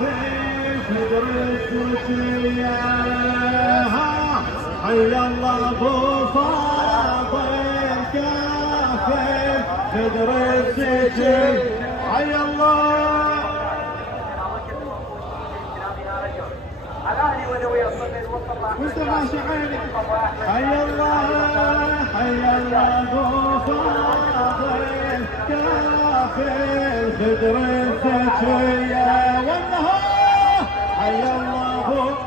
صدر السجية حي الله ابو فاضل كافر صدر السجية حي الله مصطفى شعيري حي الله ابو فاضل كافر صدر السجية والنهار حي الله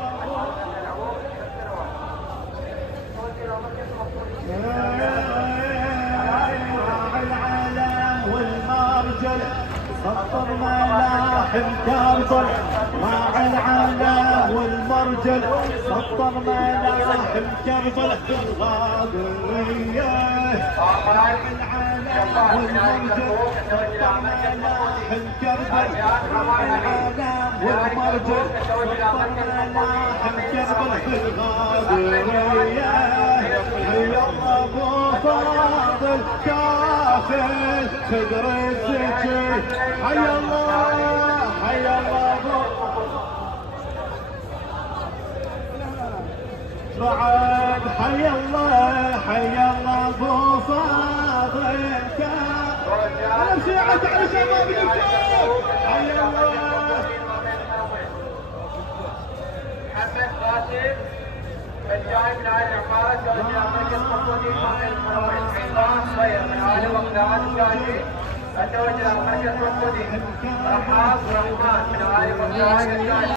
العالم والمرجل سطر ملاحم كربل مع العالم والمرجل سطر ملاحم كربل في الغادرية العالم والمرجل سطر ملاحم كربل مع العالم والمرجل سطر ملاحم كربل في الغادرية حي الله ابو فاضل كافر صدر السجين حي الله ابو بعد حي الله ابو فاضل كافر على شيعة على شباب الكفار حي الله محمد قاسم الجاي من آل العمارة جاي من مركز قصودي إسماعيل المنوي عمران صغير من آل بغداد الشاهي التوجه إلى مركز قصودي رحاب ورحمن من آل بغداد الشاهي